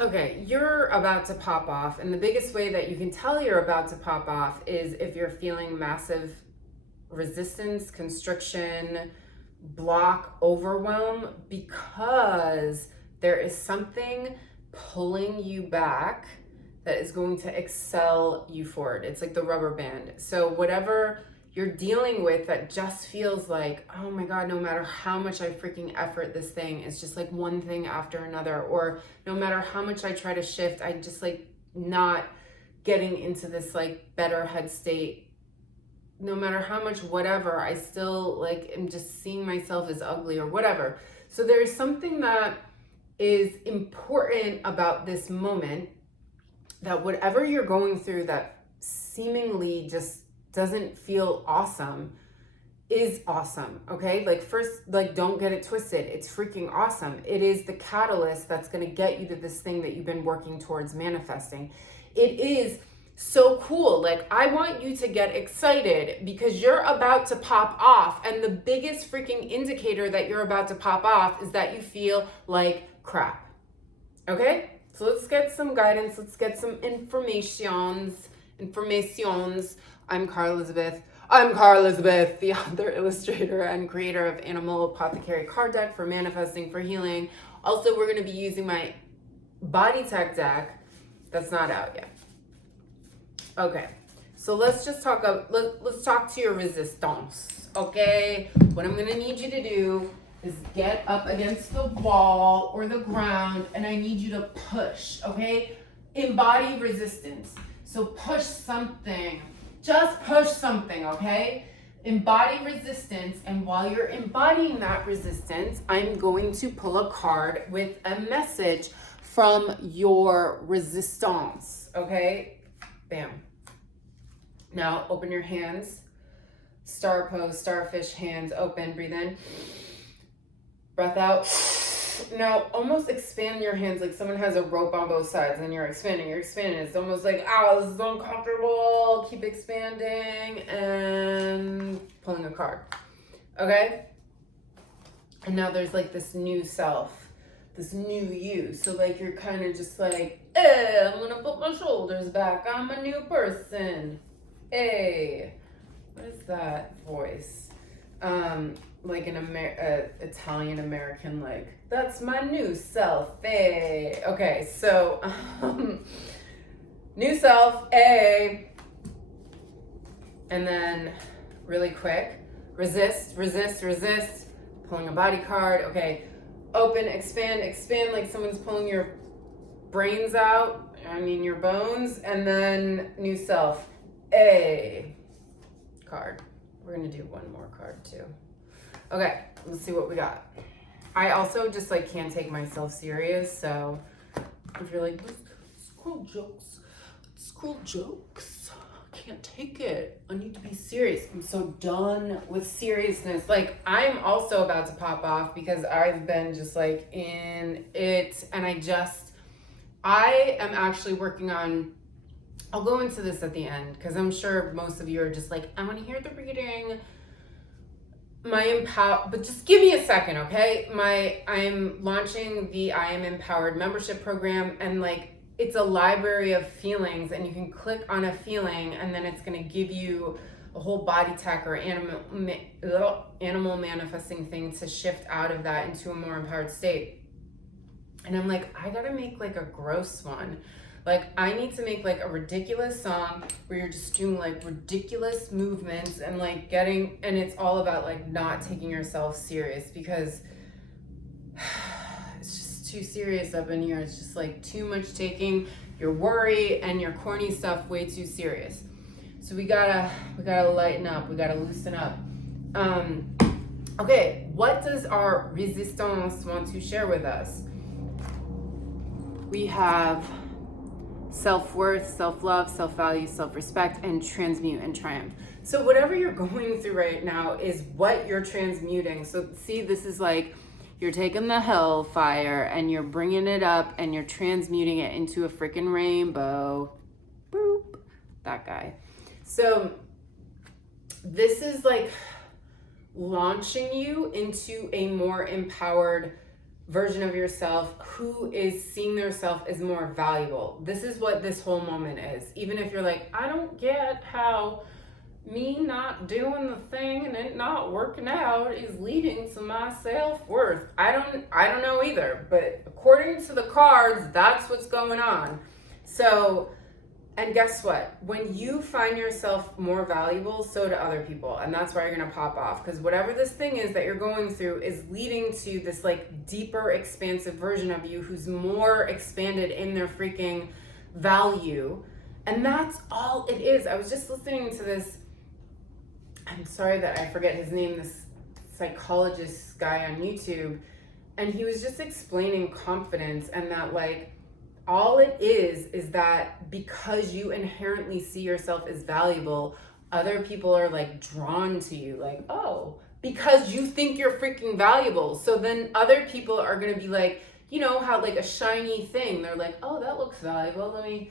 Okay, you're about to pop off, and the biggest way that you can tell you're about to pop off is if you're feeling massive resistance, constriction, block, overwhelm, because there is something pulling you back that is going to excel you forward. It's like the rubber band. So whatever you're dealing with that just feels like, oh my God, no matter how much I freaking effort this thing, it's just like one thing after another. Or no matter how much I try to shift, I just like not getting into this like better head state. No matter how much whatever, I still like am just seeing myself as ugly or whatever. So there's something that is important about this moment, that whatever you're going through that seemingly just doesn't feel awesome is awesome. Okay, like first, like don't get it twisted, it's freaking awesome. It is the catalyst that's going to get you to this thing that you've been working towards manifesting. It is so cool. Like I want you to get excited because you're about to pop off, and the biggest freaking indicator that you're about to pop off is that you feel like crap. Okay, so let's get some guidance, let's get some informations. I'm Carl Elizabeth, the author, illustrator, and creator of Animal Apothecary card deck for manifesting, for healing. Also, we're going to be using my body tech deck that's not out yet. Okay, so let's just talk let's talk to your resistance. Okay, what I'm going to need you to do is get up against the wall or the ground, and I need you to push. Okay, embody resistance. So push something. Just push something, okay? Embody resistance, and while you're embodying that resistance, I'm going to pull a card with a message from your resistance, okay? Bam. Now open your hands. Star pose, starfish, hands open, breathe in. Breath out. Now almost expand your hands like someone has a rope on both sides, and you're expanding. It's almost like, ow, this is uncomfortable. Keep expanding and pulling a card. Okay? And now there's like this new self, this new you. So like you're kind of just like, hey, I'm gonna put my shoulders back. I'm a new person. Hey, what is that voice? Like an Italian American, like, that's my new self, hey. Okay, so new self, hey. And then really quick, resist, pulling a body card. Okay, open, expand like someone's pulling your brains out, your bones. And then new self, a card. We're gonna do one more card too. Okay, let's see what we got. I also just like can't take myself serious, so if you're like, scroll jokes, I can't take it. I need to be serious. I'm so done with seriousness. Like I'm also about to pop off because I've been just like in it, and I am actually working on, I'll go into this at the end because I'm sure most of you are just like, I want to hear the reading. But just give me a second, okay? I'm launching the I Am Empowered membership program, and like it's a library of feelings, and you can click on a feeling, and then it's gonna give you a whole body tech or animal manifesting thing to shift out of that into a more empowered state. And I'm like, I gotta make like a gross one. Like I need to make like a ridiculous song where you're just doing like ridiculous movements and like and it's all about like not taking yourself serious, because it's just too serious up in here. It's just like too much taking your worry and your corny stuff way too serious. So we gotta lighten up, we gotta loosen up. Okay, what does our resistance want to share with us? We have self-worth, self-love, self-value, self-respect, and transmute and triumph. So whatever you're going through right now is what you're transmuting. So see, this is like you're taking the hellfire and you're bringing it up and you're transmuting it into a freaking rainbow. Boop. That guy. So this is like launching you into a more empowered version of yourself who is seeing their self as more valuable. This is what this whole moment is. Even if you're like, I don't get how me not doing the thing and it not working out is leading to my self-worth. I don't know either, but according to the cards, that's what's going on. So, and guess what? When you find yourself more valuable, so do other people. And that's why you're going to pop off. Because whatever this thing is that you're going through is leading to this like deeper, expansive version of you who's more expanded in their freaking value. And that's all it is. I was just listening to this, I'm sorry that I forget his name, this psychologist guy on YouTube. And he was just explaining confidence and that like, all it is that because you inherently see yourself as valuable, other people are like drawn to you, like, oh, because you think you're freaking valuable. So then other people are gonna be like, you know how like a shiny thing, they're like, oh, that looks valuable. Let me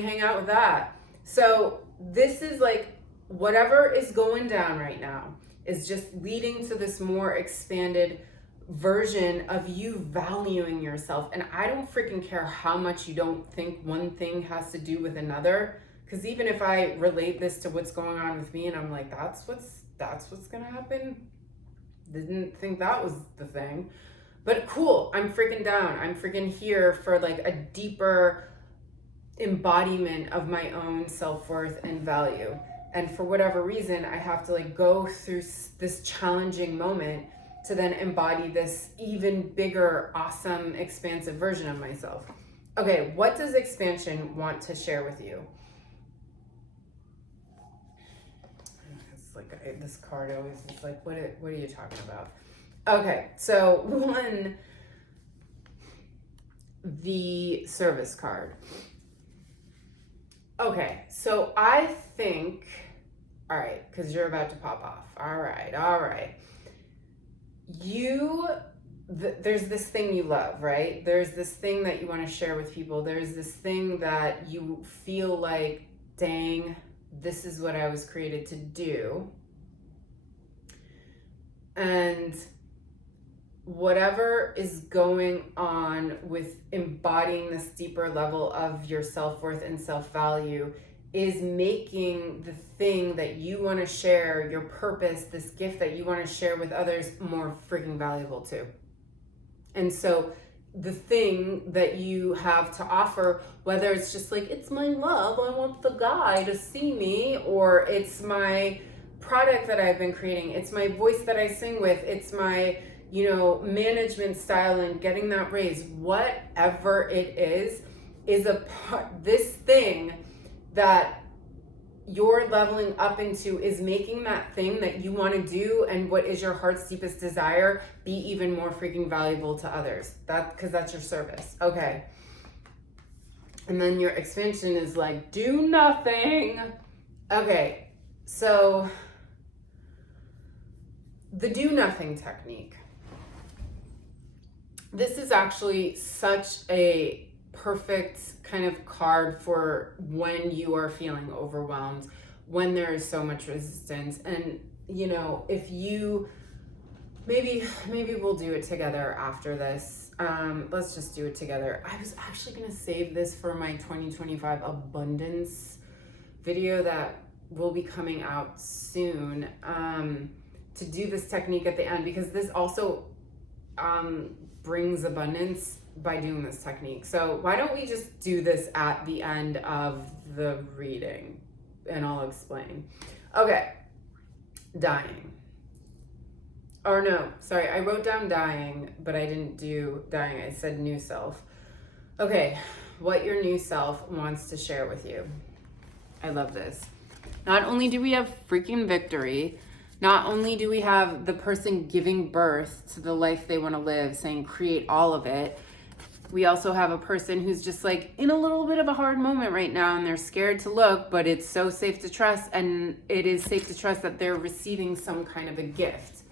hang out with that. So this is like whatever is going down right now is just leading to this more expanded version of you valuing yourself. And I don't freaking care how much you don't think one thing has to do with another, because even if I relate this to what's going on with me and I'm like, that's what's gonna happen, didn't think that was the thing, but cool, I'm freaking down. I'm freaking here for like a deeper embodiment of my own self-worth and value. And for whatever reason, I have to like go through this challenging moment to then embody this even bigger, awesome, expansive version of myself. Okay, what does expansion want to share with you? It's like this card always is like, what are you talking about? Okay, so one, the service card. Okay, so I think, all right, because you're about to pop off. All right. There's this thing you love, right? There's this thing that you want to share with people. There's this thing that you feel like, dang, this is what I was created to do. And whatever is going on with embodying this deeper level of your self-worth and self-value is making the thing that you want to share, your purpose, this gift that you want to share with others, more freaking valuable too. And so the thing that you have to offer, whether it's just like, it's my love, I want the guy to see me, or it's my product that I've been creating, it's my voice that I sing with, it's my, management style and getting that raise, whatever it is a part, this thing that you're leveling up into is making that thing that you want to do and what is your heart's deepest desire be even more freaking valuable to others. Because that's your service. Okay. And then your expansion is like, do nothing. Okay. So the do nothing technique. This is actually such a perfect kind of card for when you are feeling overwhelmed, when there is so much resistance. And if you maybe we'll do it together after this. Let's just do it together. I was actually going to save this for my 2025 abundance video that will be coming out soon, to do this technique at the end, because this also brings abundance by doing this technique. So why don't we just do this at the end of the reading and I'll explain. Okay, dying. Or no, sorry, I wrote down dying, but I didn't do dying. I said new self. Okay, what your new self wants to share with you. I love this. Not only do we have freaking victory, not only do we have the person giving birth to the life they want to live, saying create all of it, we also have a person who's just like in a little bit of a hard moment right now and they're scared to look, but it's so safe to trust, and it is safe to trust that they're receiving some kind of a gift.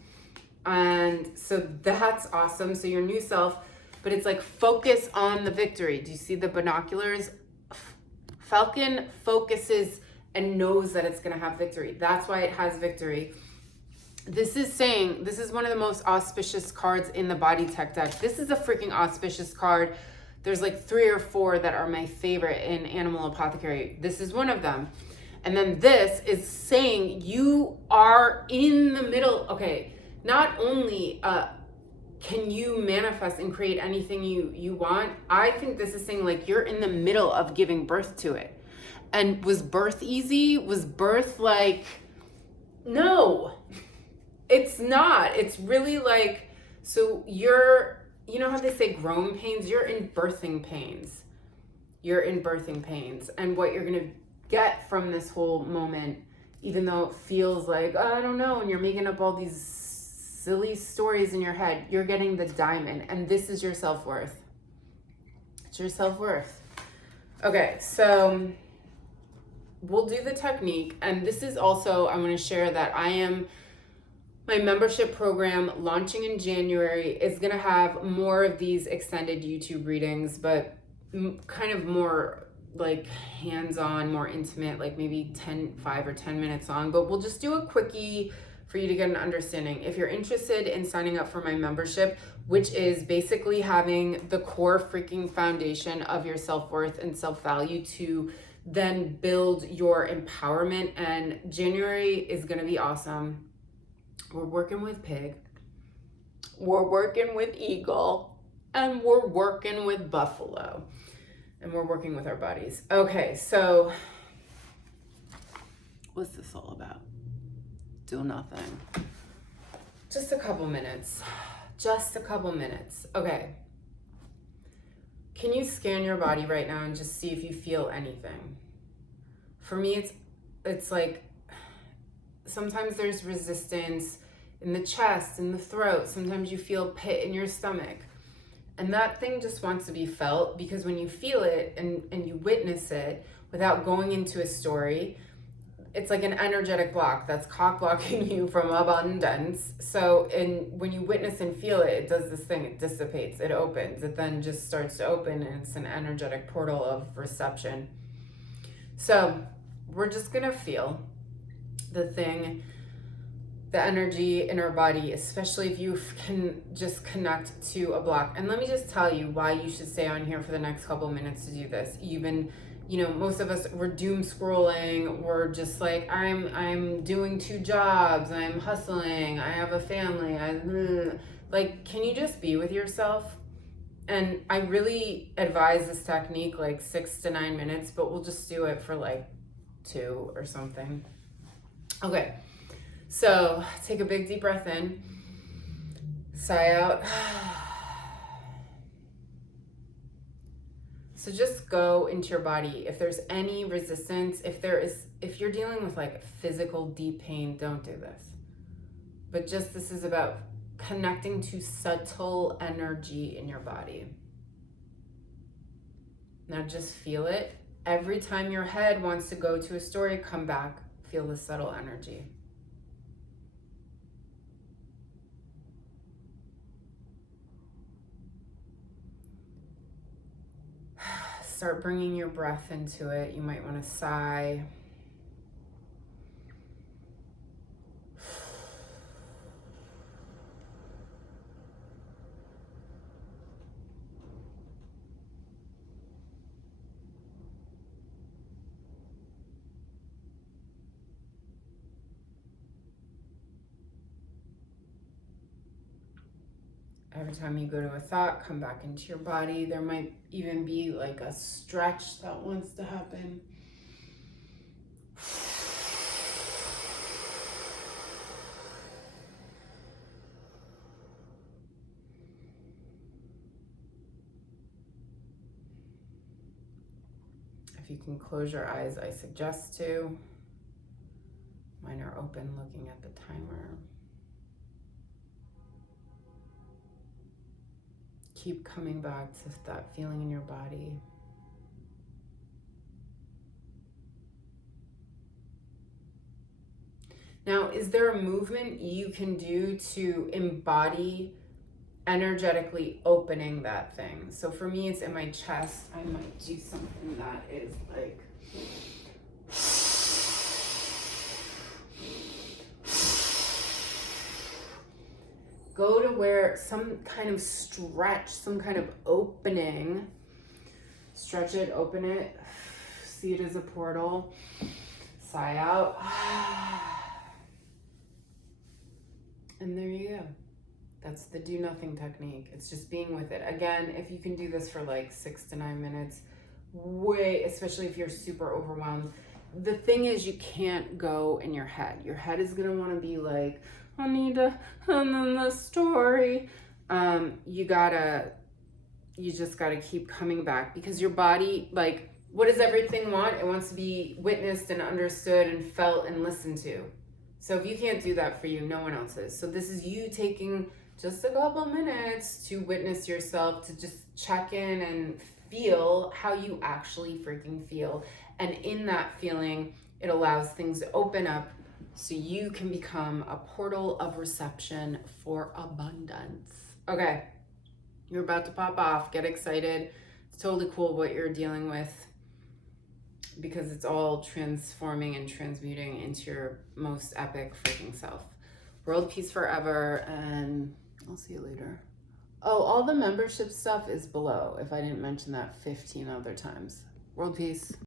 And so that's awesome. So your new self, but it's like focus on the victory. Do you see the binoculars? Falcon focuses and knows that it's going to have victory. That's why it has victory. This is saying, this is one of the most auspicious cards in the body tech deck. This is a freaking auspicious card. There's like 3 or 4 that are my favorite in Animal Apothecary. This is one of them. And then this is saying you are in the middle. Okay, not only can you manifest and create anything you want, I think this is saying like you're in the middle of giving birth to it. And was birth easy? Was birth like, no, it's not. It's really like, so you're, you know how they say growing pains? You're in birthing pains. You're in birthing pains. And what you're going to get from this whole moment, even though it feels like, oh, I don't know, and you're making up all these silly stories in your head, you're getting the diamond. And this is your self-worth. It's your self-worth. Okay, so we'll do the technique. And this is also, I want to share that my membership program launching in January is going to have more of these extended YouTube readings, but kind of more like hands-on, more intimate, like maybe 5 or 10 minutes long, but we'll just do a quickie for you to get an understanding. If you're interested in signing up for my membership, which is basically having the core freaking foundation of your self-worth and self-value to then build your empowerment, and January is going to be awesome. We're working with Pig, we're working with Eagle, and we're working with Buffalo, and we're working with our bodies. Okay, so what's this all about? Do nothing. Just a couple minutes. Just a couple minutes. Okay. Can you scan your body right now and just see if you feel anything? For me, it's like sometimes there's resistance in the chest, in the throat. Sometimes you feel pit in your stomach. And that thing just wants to be felt, because when you feel it and you witness it without going into a story, it's like an energetic block that's cock blocking you from abundance. So when you witness and feel it, it does this thing, it dissipates, it opens, it then just starts to open, and it's an energetic portal of reception. So we're just gonna feel the thing, the energy in our body, especially if you can just connect to a block. And let me just tell you why you should stay on here for the next couple minutes to do this. Even, you know, most of us, we're doom scrolling. We're just like, I'm doing 2 jobs. I'm hustling. I have a family. Like, can you just be with yourself? And I really advise this technique like 6 to 9 minutes, but we'll just do it for like 2 or something. Okay. So take a big deep breath in, sigh out. So just go into your body. If there's any resistance, if you're dealing with like physical deep pain, don't do this. But just, this is about connecting to subtle energy in your body. Now just feel it. Every time your head wants to go to a story, come back, feel the subtle energy. Start bringing your breath into it. You might want to sigh. Every time you go to a thought, come back into your body. There might even be like a stretch that wants to happen. If you can close your eyes, I suggest to. Mine are open, looking at the timer. Keep coming back to that feeling in your body. Now, is there a movement you can do to embody energetically opening that thing? So for me, it's in my chest. I might do something that is like... Go to where some kind of stretch, some kind of opening. Stretch it, open it. See it as a portal. Sigh out. And there you go. That's the do nothing technique. It's just being with it. Again, if you can do this for like 6 to 9 minutes, especially if you're super overwhelmed. The thing is, you can't go in your head. Your head is gonna want to be like, I need to, and then the story. You just gotta keep coming back, because your body, like, what does everything want? It wants to be witnessed and understood and felt and listened to. So if you can't do that for you, no one else is. So this is you taking just a couple minutes to witness yourself, to just check in and feel how you actually freaking feel. And in that feeling, it allows things to open up so you can become a portal of reception for abundance. Okay, you're about to pop off. Get excited. It's totally cool what you're dealing with, because it's all transforming and transmuting into your most epic freaking self. World peace forever, and I'll see you later. Oh, all the membership stuff is below, if I didn't mention that 15 other times. World peace.